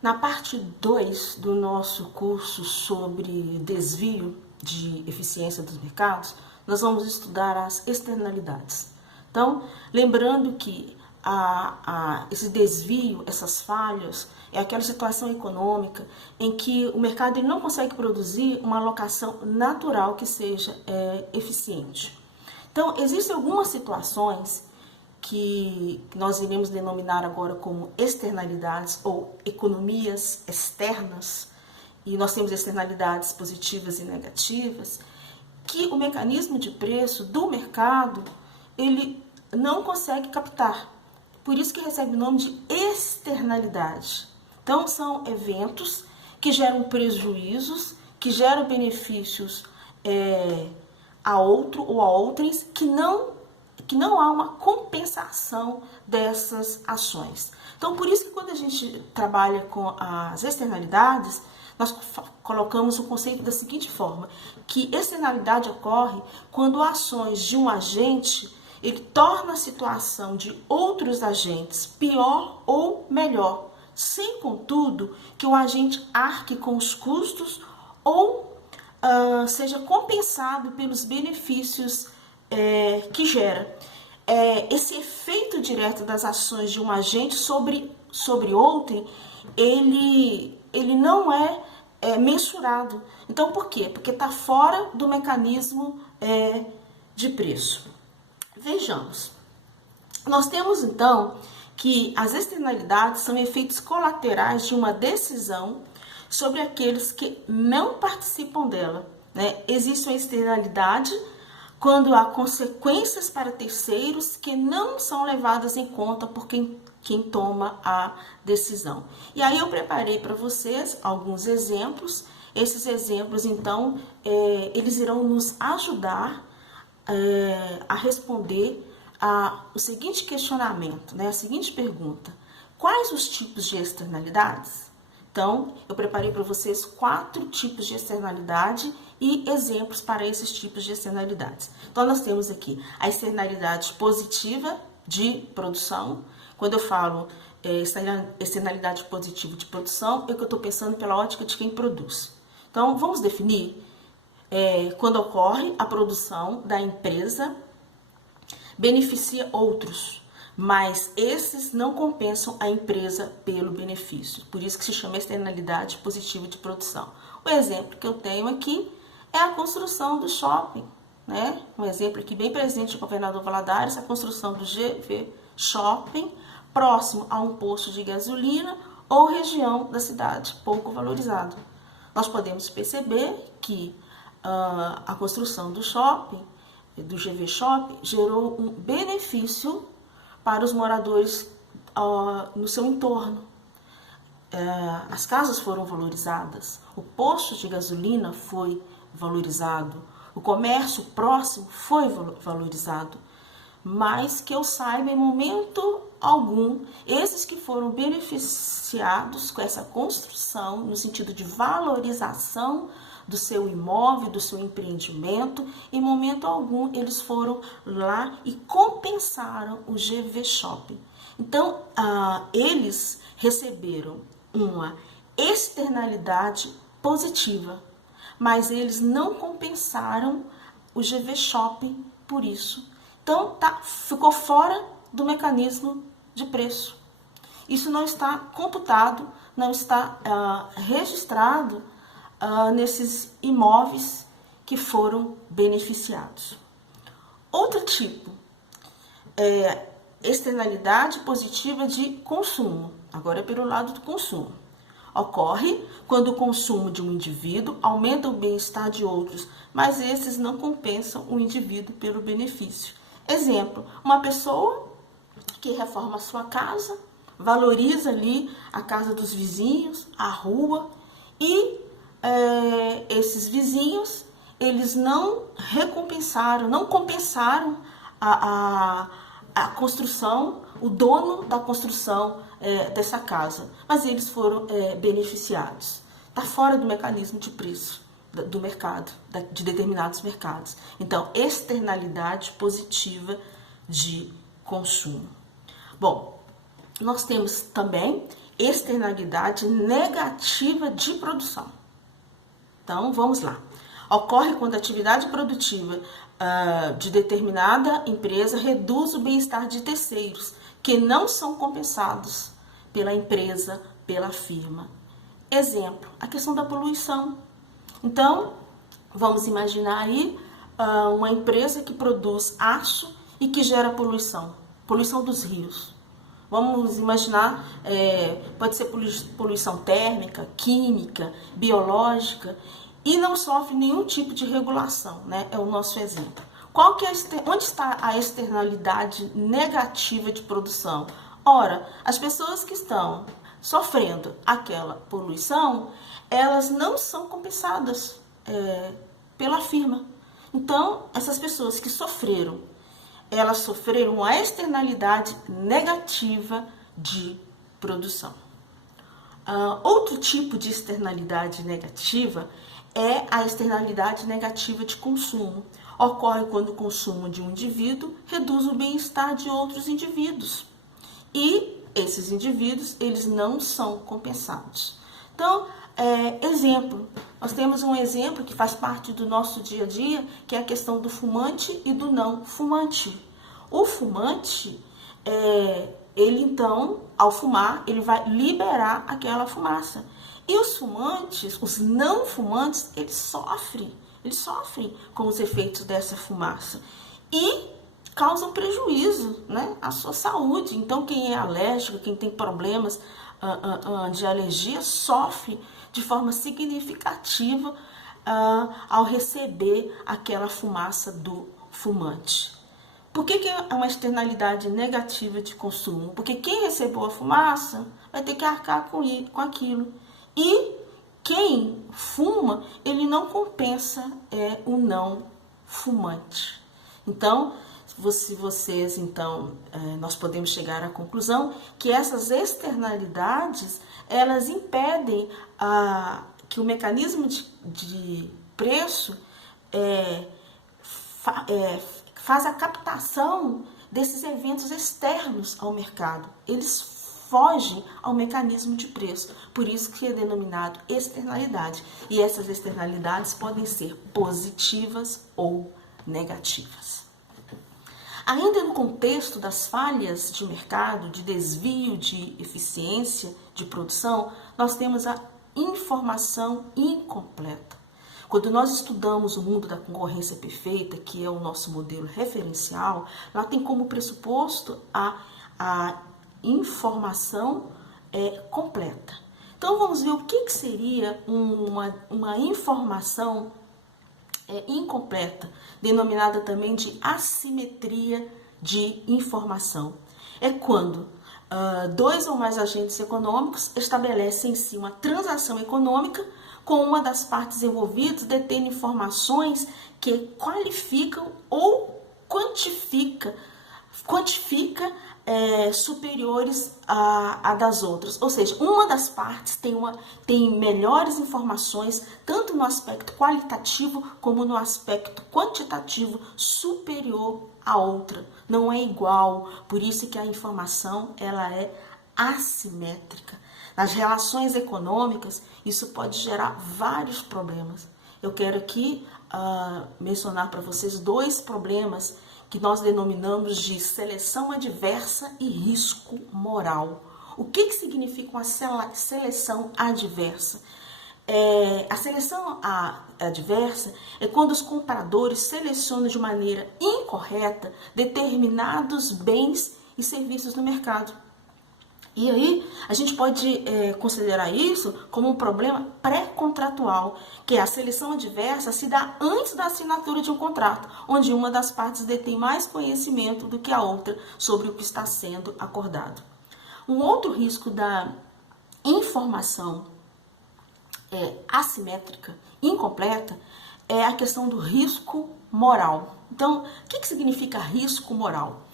Na parte 2 do nosso curso sobre desvio de eficiência dos mercados, nós vamos estudar as externalidades. Então, lembrando que esse desvio, essas falhas, é aquela situação econômica em que o mercado ele não consegue produzir uma alocação natural que seja eficiente. Então, existem algumas situações que nós iremos denominar agora como externalidades ou economias externas, e nós temos externalidades positivas e negativas, que o mecanismo de preço do mercado, ele não consegue captar. Por isso que recebe o nome de externalidade. Então, são eventos que geram prejuízos, que geram benefícios a outro ou a outrem, que não há uma compensação dessas ações. Então, por isso que quando a gente trabalha com as externalidades, nós colocamos o conceito da seguinte forma, que externalidade ocorre quando ações de um agente, ele torna a situação de outros agentes pior ou melhor, sem, contudo, que o agente arque com os custos ou seja compensado pelos benefícios que gera. Esse efeito direto das ações de um agente sobre outrem, ele não é mensurado. Então, por quê? Porque está fora do mecanismo de preço. Vejamos. Nós temos, então, que as externalidades são efeitos colaterais de uma decisão sobre aqueles que não participam dela, né? Existe uma externalidade quando há consequências para terceiros que não são levadas em conta por quem toma a decisão. E aí eu preparei para vocês alguns exemplos. Esses exemplos, então, eles irão nos ajudar a responder o seguinte questionamento, né? A seguinte pergunta: quais os tipos de externalidades? Então, eu preparei para vocês 4 tipos de externalidade e exemplos para esses tipos de externalidades. Então, nós temos aqui a externalidade positiva de produção. Quando eu falo externalidade positiva de produção, é que eu estou pensando pela ótica de quem produz. Então, vamos definir quando ocorre a produção da empresa, beneficia outros, mas esses não compensam a empresa pelo benefício. Por isso que se chama externalidade positiva de produção. O exemplo que eu tenho aqui é a construção do shopping, né? Um exemplo aqui bem presente no Governador Valadares, a construção do GV Shopping, próximo a um posto de gasolina ou região da cidade, pouco valorizado. Nós podemos perceber que a construção do shopping, do GV Shopping, gerou um benefício para os moradores no seu entorno. As casas foram valorizadas, o posto de gasolina foi valorizado, o comércio próximo foi valorizado, mas que eu saiba, em momento algum, esses que foram beneficiados com essa construção, no sentido de valorização do seu imóvel, do seu empreendimento, em momento algum eles foram lá e compensaram o GV Shopping. Então, eles receberam uma externalidade positiva, mas eles não compensaram o GV Shopping por isso. Então, ficou fora do mecanismo de preço. Isso não está computado, não está registrado nesses imóveis que foram beneficiados. Outro tipo é externalidade positiva de consumo. Agora é pelo lado do consumo. Ocorre quando o consumo de um indivíduo aumenta o bem-estar de outros, mas esses não compensam o indivíduo pelo benefício. Exemplo, uma pessoa que reforma a sua casa, valoriza ali a casa dos vizinhos, a rua, e esses vizinhos, eles não compensaram a construção, o dono da construção dessa casa, mas eles foram beneficiados. Está fora do mecanismo de preço do mercado, de determinados mercados. Então, externalidade positiva de consumo. Bom, nós temos também externalidade negativa de produção. Então, vamos lá. Ocorre quando a atividade produtiva de determinada empresa reduz o bem-estar de terceiros, que não são compensados pela empresa, pela firma. Exemplo, a questão da poluição. Então, vamos imaginar aí uma empresa que produz aço e que gera poluição dos rios. Vamos imaginar, pode ser poluição térmica, química, biológica, e não sofre nenhum tipo de regulação, né? É o nosso exemplo. Onde está a externalidade negativa de produção? Ora, as pessoas que estão sofrendo aquela poluição, elas não são compensadas pela firma. Então, essas pessoas que sofreram, elas sofreram a externalidade negativa de produção. Outro tipo de externalidade negativa é a externalidade negativa de consumo. Ocorre quando o consumo de um indivíduo reduz o bem-estar de outros indivíduos. E esses indivíduos, eles não são compensados. Então, exemplo, nós temos um exemplo que faz parte do nosso dia a dia, que é a questão do fumante e do não fumante. O fumante, ele então, ao fumar, ele vai liberar aquela fumaça. E os fumantes, os não fumantes, eles sofrem com os efeitos dessa fumaça e causam prejuízo, né, à sua saúde. Então, quem é alérgico, quem tem problemas de alergia, sofre de forma significativa ao receber aquela fumaça do fumante. Por que é uma externalidade negativa de consumo? Porque quem recebeu a fumaça vai ter que arcar com aquilo. E quem fuma, ele não compensa o não fumante. Então, nós podemos chegar à conclusão que essas externalidades, elas impedem que o mecanismo de preço faz a captação desses eventos externos ao mercado. Eles fogem ao mecanismo de preço, por isso que é denominado externalidade. E essas externalidades podem ser positivas ou negativas. Ainda no contexto das falhas de mercado, de desvio de eficiência de produção, nós temos a informação incompleta. Quando nós estudamos o mundo da concorrência perfeita, que é o nosso modelo referencial, lá tem como pressuposto a informação completa. Então vamos ver o que seria uma informação incompleta, denominada também de assimetria de informação. É quando dois ou mais agentes econômicos estabelecem em si uma transação econômica com uma das partes envolvidas detendo informações que qualificam ou quantifica superiores a das outras. Ou seja, uma das partes tem melhores informações, tanto no aspecto qualitativo como no aspecto quantitativo, superior à outra. Não é igual, por isso que a informação ela é assimétrica. Nas relações econômicas, isso pode gerar vários problemas. Eu quero aqui mencionar para vocês dois problemas que nós denominamos de seleção adversa e risco moral. O que significa uma seleção adversa? A seleção adversa é quando os compradores selecionam de maneira incorreta determinados bens e serviços no mercado. E aí, a gente pode considerar isso como um problema pré-contratual, que a seleção adversa se dá antes da assinatura de um contrato, onde uma das partes detém mais conhecimento do que a outra sobre o que está sendo acordado. Um outro risco da informação assimétrica, incompleta, é a questão do risco moral. Então, o que significa risco moral?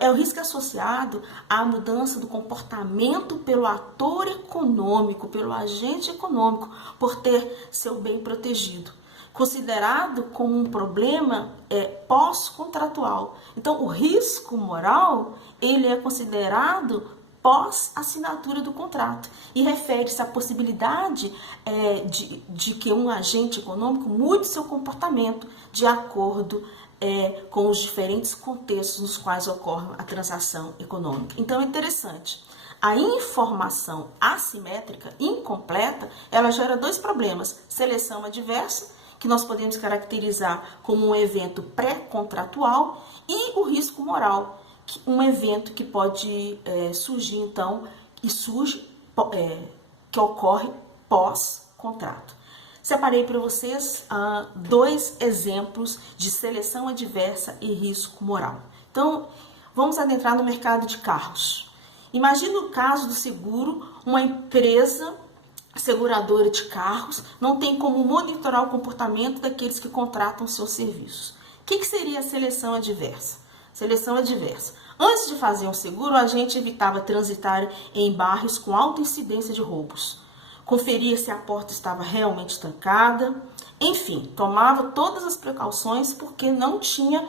É o risco associado à mudança do comportamento pelo ator econômico, pelo agente econômico, por ter seu bem protegido, considerado como um problema pós-contratual. Então, o risco moral, ele é considerado pós-assinatura do contrato e refere-se à possibilidade de que um agente econômico mude seu comportamento de acordo com os diferentes contextos nos quais ocorre a transação econômica. Então é interessante. A informação assimétrica, incompleta, ela gera dois problemas: seleção adversa, que nós podemos caracterizar como um evento pré-contratual, e o risco moral, um evento que pode surgir, então, que ocorre pós-contrato. Separei para vocês dois exemplos de seleção adversa e risco moral. Então, vamos adentrar no mercado de carros. Imagine o caso do seguro: uma empresa seguradora de carros não tem como monitorar o comportamento daqueles que contratam seus serviços. O que seria a seleção adversa? Seleção adversa. Antes de fazer um seguro, a gente evitava transitar em bairros com alta incidência de roubos. Conferia se a porta estava realmente trancada. Enfim, tomava todas as precauções porque não tinha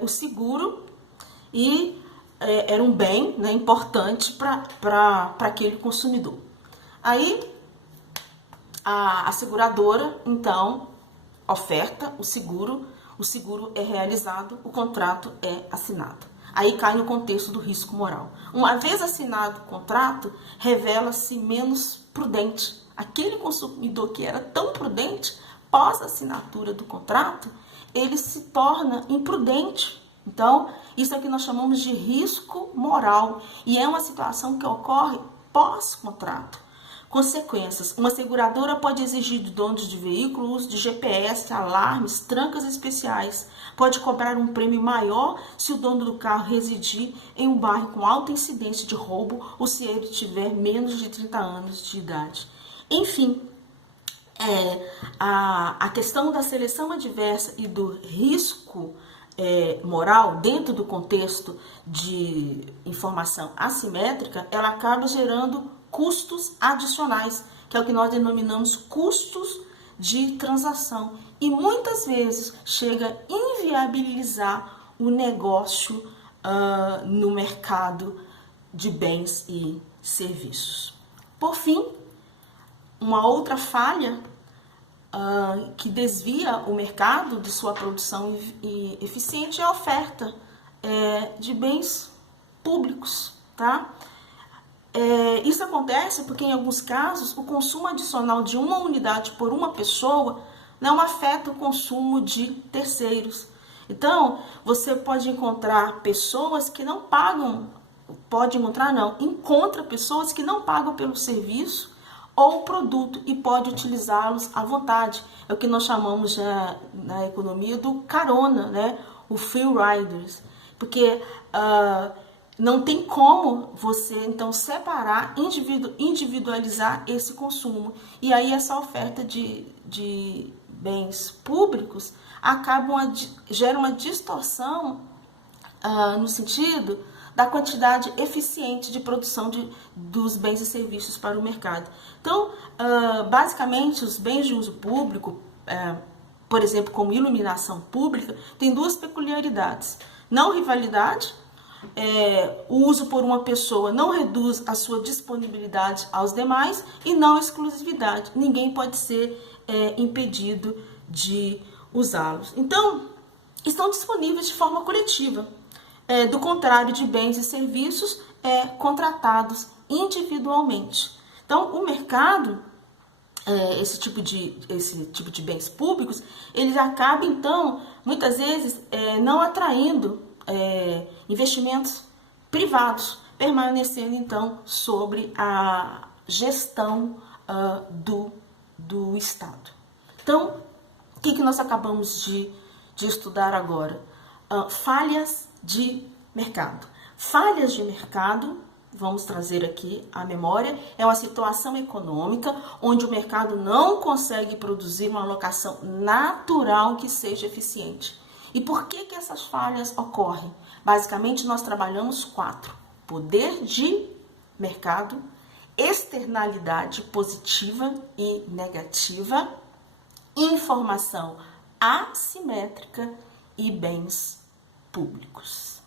o seguro e era um bem, né, importante para aquele consumidor. Aí a seguradora, então, oferta o seguro é realizado, o contrato é assinado. Aí cai no contexto do risco moral. Uma vez assinado o contrato, revela-se menos prudente. Aquele consumidor que era tão prudente, pós assinatura do contrato, ele se torna imprudente. Então, isso aqui nós chamamos de risco moral, e é uma situação que ocorre pós-contrato. Consequências: uma seguradora pode exigir de donos de veículos de GPS, alarmes, trancas especiais. Pode cobrar um prêmio maior se o dono do carro residir em um bairro com alta incidência de roubo ou se ele tiver menos de 30 anos de idade. Enfim, a questão da seleção adversa e do risco moral, dentro do contexto de informação assimétrica, ela acaba gerando custos adicionais, que é o que nós denominamos custos de transação, e muitas vezes chega a inviabilizar o negócio no mercado de bens e serviços. Por fim, uma outra falha que desvia o mercado de sua produção eficiente é a oferta de bens públicos, tá? Isso acontece porque, em alguns casos, o consumo adicional de uma unidade por uma pessoa não afeta o consumo de terceiros. Então, você pode encontrar pessoas que não pagam, encontra pessoas que não pagam pelo serviço ou produto e pode utilizá-los à vontade. É o que nós chamamos na economia do carona, né? O free riders. Porque não tem como você, então, separar, individualizar esse consumo. E aí essa oferta de bens públicos gera uma distorção no sentido da quantidade eficiente de produção dos bens e serviços para o mercado. Então, basicamente, os bens de uso público, por exemplo, como iluminação pública, tem duas peculiaridades: não rivalidade. O uso por uma pessoa não reduz a sua disponibilidade aos demais, e não exclusividade. Ninguém pode ser impedido de usá-los. Então, estão disponíveis de forma coletiva. Do contrário de bens e serviços contratados individualmente. Então, o mercado, esse tipo de bens públicos, eles acabam, então, muitas vezes, não atraindo investimentos privados, permanecendo, então, sobre a gestão do Estado. Então, o que nós acabamos de estudar agora? Falhas de mercado. Falhas de mercado, vamos trazer aqui à memória, é uma situação econômica onde o mercado não consegue produzir uma alocação natural que seja eficiente. E por que essas falhas ocorrem? Basicamente, nós trabalhamos 4: poder de mercado, externalidade positiva e negativa, informação assimétrica e bens públicos.